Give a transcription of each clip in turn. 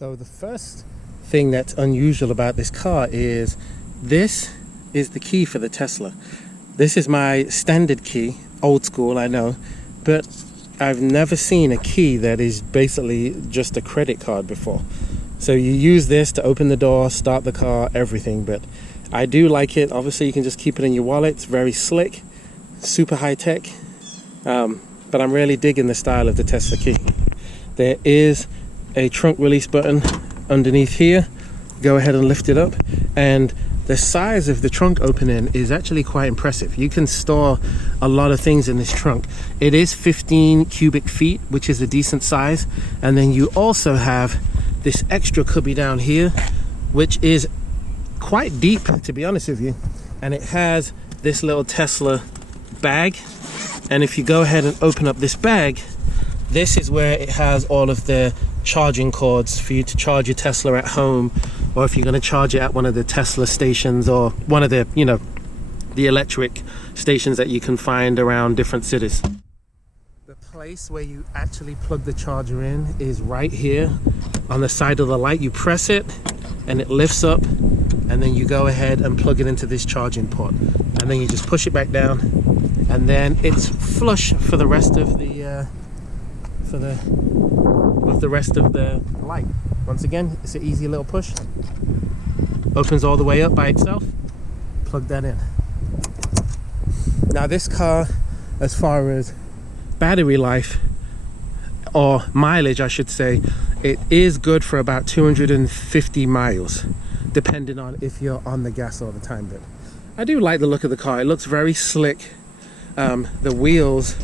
So the first thing that's unusual about this car is this is the key for the Tesla. This is my standard key, old school, I know, but I've never seen a key that is basically just a credit card before. So you use this to open the door, start the car, everything, but I do like it. Obviously you can just keep it in your wallet. It's very slick, super high tech, but I'm really digging the style of the Tesla key. There is a trunk release button underneath here. Go ahead and lift it up, and the size of the trunk opening is actually quite impressive. You can store a lot of things in this trunk. It is 15 cubic feet, which is a decent size, and then you also have this extra cubby down here, which is quite deep, to be honest with you, and it has this little Tesla bag. And if you go ahead and open up this bag, this is where it has all of the charging cords for you to charge your Tesla at home, or if you're going to charge it at one of the Tesla stations, or one of the, you know, the electric stations that you can find around different cities. The place where you actually plug the charger in is right here on the side of the light. You press it and it lifts up, and then you go ahead and plug it into this charging port, and then you just push it back down, and then it's flush for the rest of the rest of the light. Once again, it's an easy little push. Opens all the way up by itself. Plug that in. Now this car, as far as battery life, or mileage I should say, it is good for about 250 miles, depending on if you're on the gas all the time. But I do like the look of the car. It looks very slick. The wheels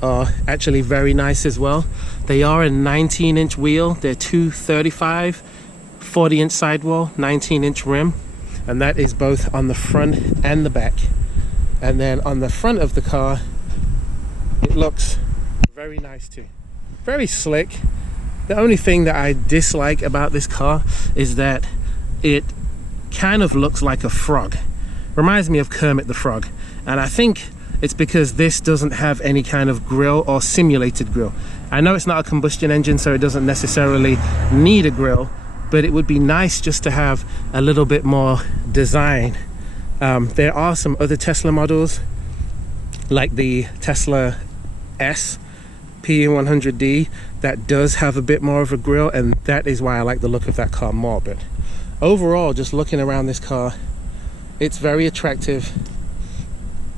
are actually very nice as well. They are a 19-inch wheel. They're 235, 40-inch sidewall, 19-inch rim, and that is both on the front and the back. And then on the front of the car, it looks very nice too. Very slick. The only thing that I dislike about this car is that it kind of looks like a frog. Reminds me of Kermit the Frog, and I think it's because this doesn't have any kind of grille or simulated grille. I know it's not a combustion engine, so it doesn't necessarily need a grille, but it would be nice just to have a little bit more design. There are some other Tesla models, like the Tesla S P100D, that does have a bit more of a grille, and that is why I like the look of that car more. But overall, just looking around this car, it's very attractive.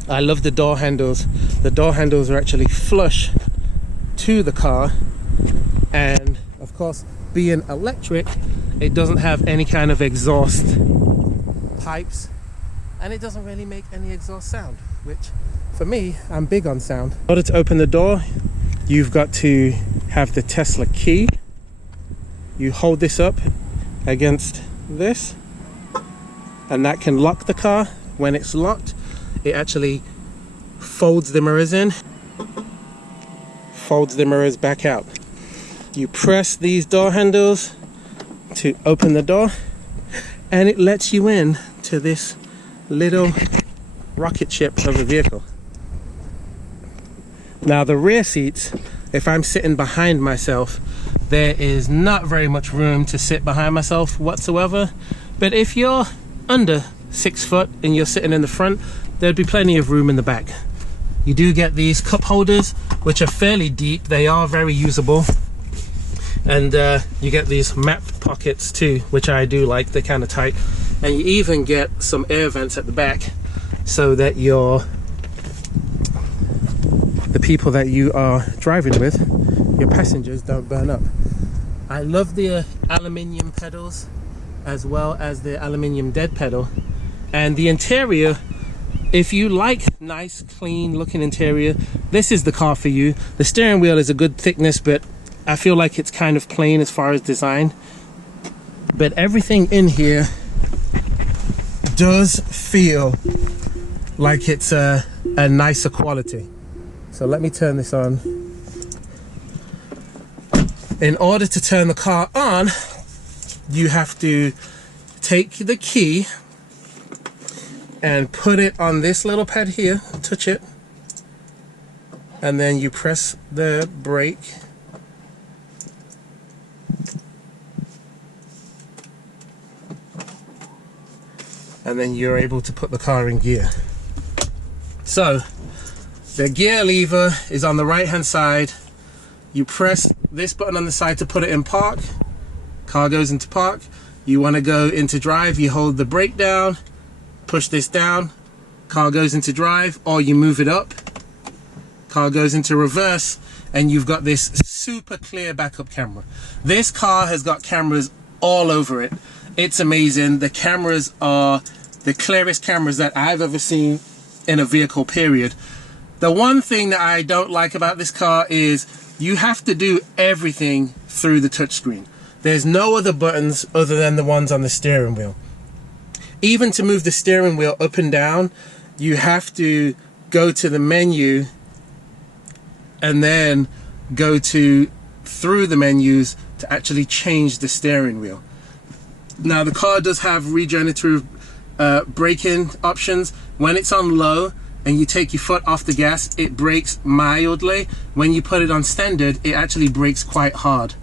I love the door handles. The door handles are actually flush to the car, and of course, being electric, it doesn't have any kind of exhaust pipes, and it doesn't really make any exhaust sound, which for me, I'm big on sound. In order to open the door, you've got to have the Tesla key. You hold this up against this, and that can lock the car. When it's locked, it actually folds the mirrors in, folds the mirrors back out. You press these door handles to open the door, and it lets you in to this little rocket ship of a vehicle. Now the rear seats, if I'm sitting behind myself, there is not very much room to sit behind myself whatsoever, but if you're under 6 foot and you're sitting in the front, there'd be plenty of room in the back. You do get these cup holders, which are fairly deep. They are very usable, and you get these map pockets too, which I do like. They're kind of tight, and you even get some air vents at the back, so that the people that you are driving with, your passengers, don't burn up. I love the aluminium pedals, as well as the aluminium dead pedal, and the interior. If you like nice, clean looking interior, this is the car for you. The steering wheel is a good thickness, but I feel like it's kind of plain as far as design. But everything in here does feel like it's a nicer quality. So let me turn this on. In order to turn the car on, you have to take the key and put it on this little pad here, touch it, and then you press the brake, and then you're able to put the car in gear. So the gear lever is on the right hand side. You press this button on the side to put it in park. Car goes into park. You want to go into drive, you hold the brake down, push this down, car goes into drive, or you move it up, car goes into reverse, and you've got this super clear backup camera. This car has got cameras all over it. It's amazing. The cameras are the clearest cameras that I've ever seen in a vehicle, period. The one thing that I don't like about this car is you have to do everything through the touchscreen. There's no other buttons other than the ones on the steering wheel. Even to move the steering wheel up and down, you have to go to the menu and then go through the menus to actually change the steering wheel. Now the car does have regenerative braking options. When it's on low and you take your foot off the gas, it brakes mildly. When you put it on standard, it actually brakes quite hard.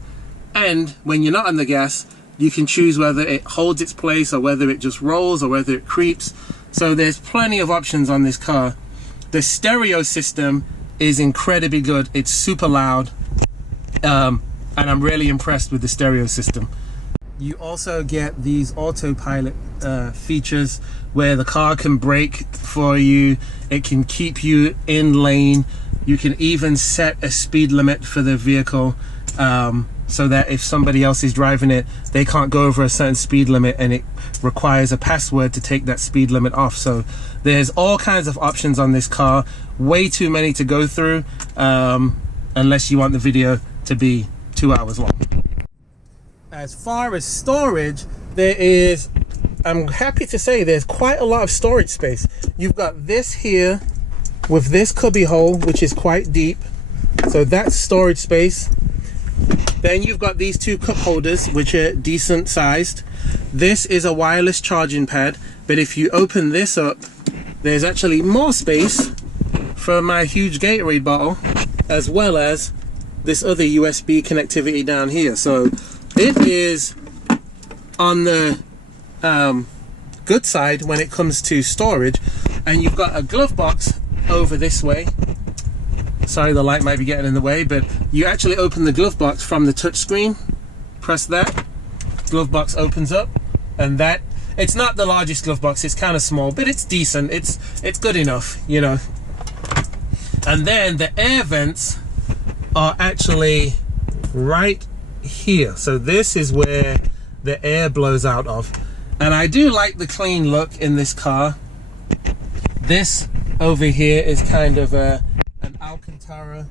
And when you're not on the gas, you can choose whether it holds its place or whether it just rolls or whether it creeps. So there's plenty of options on this car. The stereo system is incredibly good. It's super loud, and I'm really impressed with the stereo system. You also get these autopilot features where the car can brake for you. It can keep you in lane. You can even set a speed limit for the vehicle, so that if somebody else is driving it, they can't go over a certain speed limit, and it requires a password to take that speed limit off. So there's all kinds of options on this car. Way too many to go through, unless you want the video to be 2 hours long. As far as storage, I'm happy to say there's quite a lot of storage space. You've got this here with this cubby hole, which is quite deep, so that's storage space. Then you've got these two cup holders, which are decent sized. This is a wireless charging pad, but if you open this up, there's actually more space for my huge Gatorade bottle, as well as this other USB connectivity down here. So it is on the good side when it comes to storage. And you've got a glove box over this way. Sorry, the light might be getting in the way, but you actually open the glove box from the touch screen. Press that, glove box opens up, and that, it's not the largest glove box, it's kind of small, but it's decent, it's good enough, you know. And then the air vents are actually right here. So this is where the air blows out of. And I do like the clean look in this car. This over here is kind of an Alcantara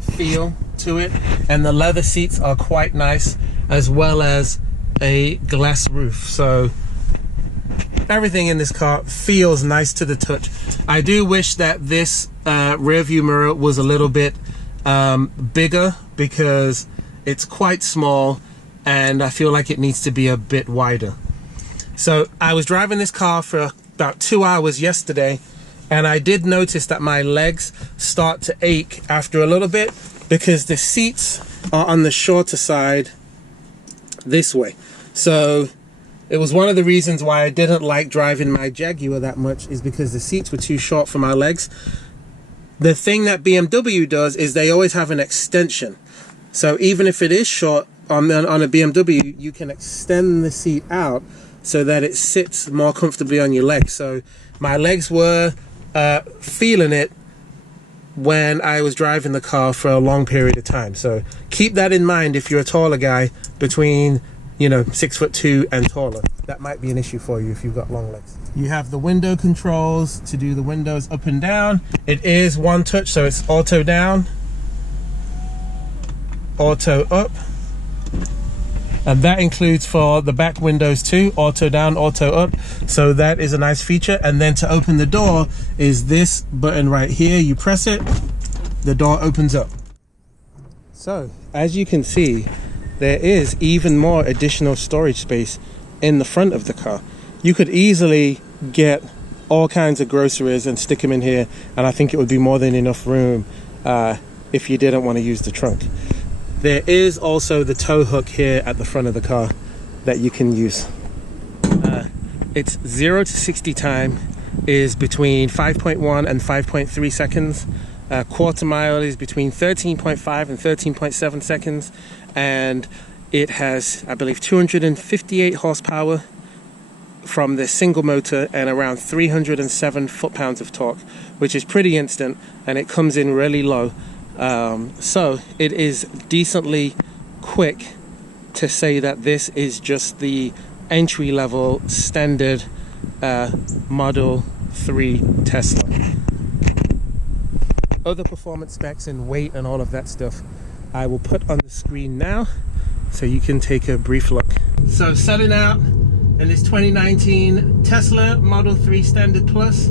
feel to it, and the leather seats are quite nice, as well as a glass roof. So everything in this car feels nice to the touch. I do wish that this rear view mirror was a little bit bigger, because it's quite small and I feel like it needs to be a bit wider. So I was driving this car for about 2 hours yesterday, and I did notice that my legs start to ache after a little bit, because the seats are on the shorter side this way. So it was one of the reasons why I didn't like driving my Jaguar that much, is because the seats were too short for my legs. The thing that BMW does is they always have an extension. So even if it is short on a BMW, you can extend the seat out so that it sits more comfortably on your legs. So my legs were feeling it when I was driving the car for a long period of time. So keep that in mind if you're a taller guy, between 6'2" and taller. That might be an issue for you if you've got long legs. You have the window controls to do the windows up and down. It is one touch, so it's auto down, auto up, and that includes for the back windows too, auto down, auto up. So that is a nice feature. And then to open the door is this button right here. You press it, the door opens up. So as you can see, there is even more additional storage space in the front of the car. You could easily get all kinds of groceries and stick them in here, and I think it would be more than enough room if you didn't want to use the trunk. There is also the tow hook here at the front of the car that you can use. its 0 to 60 time is between 5.1 and 5.3 seconds. Quarter mile is between 13.5 and 13.7 seconds, and it has, I believe, 258 horsepower from the single motor and around 307 foot-pounds of torque, which is pretty instant, and it comes in really low. So it is decently quick to say that this is just the entry-level standard Model 3 Tesla. Other performance specs and weight and all of that stuff I will put on the screen now so you can take a brief look. So selling out in this 2019 Tesla Model 3 Standard Plus,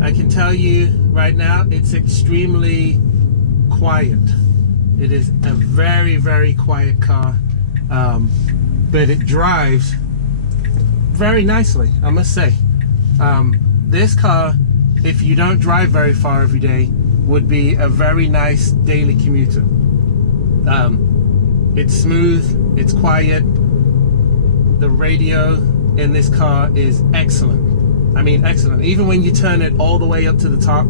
I can tell you right now it's extremely quiet. It is a very, very quiet car, but it drives very nicely, I must say. This car, if you don't drive very far every day, would be a very nice daily commuter. It's smooth, it's quiet. The radio in this car is excellent. I mean, excellent. Even when you turn it all the way up to the top,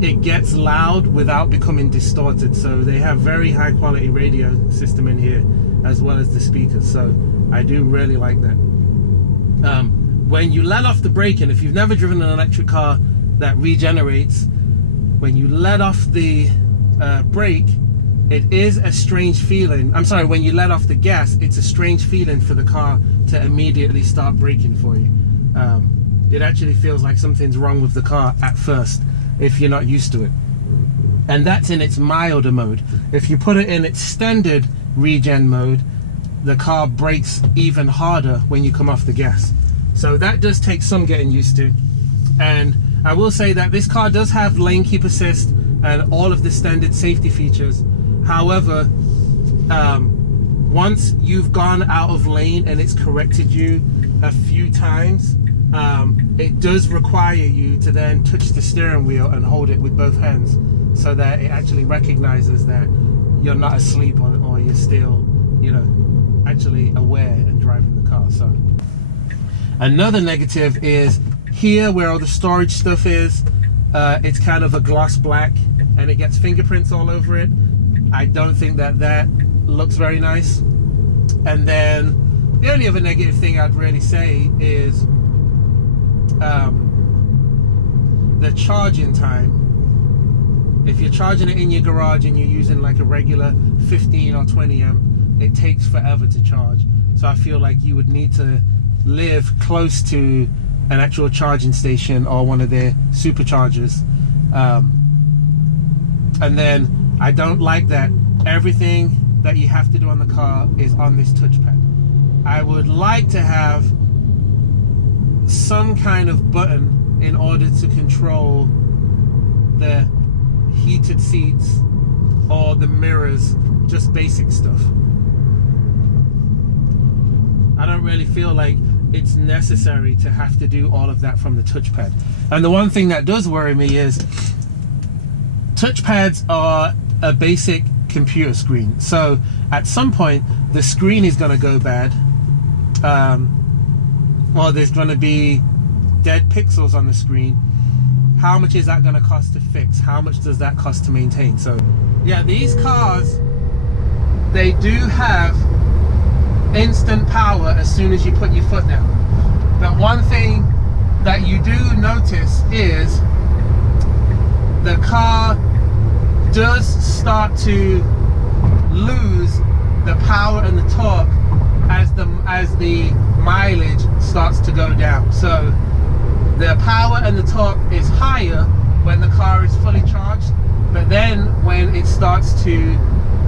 it gets loud without becoming distorted. So they have very high quality radio system in here, as well as the speakers. So I do really like that. When you let off the brake, and if you've never driven an electric car that regenerates, when you let off the brake, it is a strange feeling. I'm sorry, when you let off the gas, it's a strange feeling for the car to immediately start braking for you. It actually feels like something's wrong with the car at first if you're not used to it. And that's in its milder mode. If you put it in its standard regen mode, the car brakes even harder when you come off the gas. So that does take some getting used to. And I will say that this car does have lane keep assist and all of the standard safety features. However, once you've gone out of lane and it's corrected you a few times, it does require you to then touch the steering wheel and hold it with both hands so that it actually recognizes that you're not asleep or you're still, you know, actually aware and driving the car. So another negative is here where all the storage stuff is, it's kind of a gloss black and it gets fingerprints all over it. I don't think that looks very nice. And then the only other negative thing I'd really say is the charging time. If you're charging it in your garage and you're using like a regular 15 or 20 amp, it takes forever to charge. So I feel like you would need to live close to an actual charging station or one of their superchargers. And then I don't like that everything that you have to do on the car is on this touchpad. I would like to have some kind of button in order to control the heated seats or the mirrors, just basic stuff. I don't really feel like it's necessary to have to do all of that from the touchpad. And the one thing that does worry me is touchpads are a basic computer screen. So at some point the screen is going to go bad, or there's going to be dead pixels on the screen. How much is that going to cost to fix? How much does that cost to maintain? So yeah, these cars, they do have instant power as soon as you put your foot down. But one thing that you do notice is the car does start to lose the power and the torque as the mileage starts to go down. So the power and the torque is higher when the car is fully charged, but then when it starts to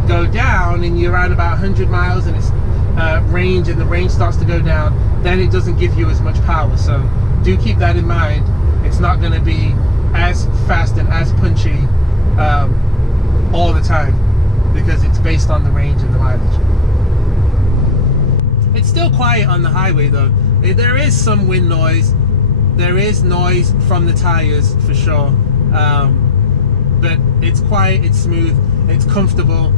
go down and you're around about 100 miles and it's range and the range starts to go down, then it doesn't give you as much power. So do keep that in mind. It's not going to be as fast and as punchy all the time because it's based on the range and the mileage. It's still quiet on the highway though. There is some wind noise, there is noise from the tires for sure, but it's quiet, it's smooth, it's comfortable.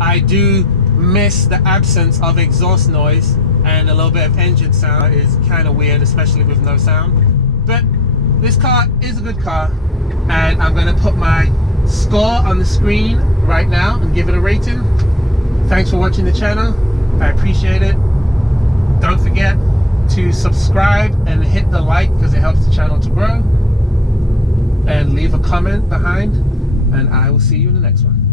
I do miss the absence of exhaust noise and a little bit of engine sound is kind of weird, especially with no sound. But this car is a good car, and I'm going to put my score on the screen right now and give it a rating. Thanks for watching the channel. I appreciate it. Don't forget to subscribe and hit the like because it helps the channel to grow. And leave a comment behind, and I will see you in the next one.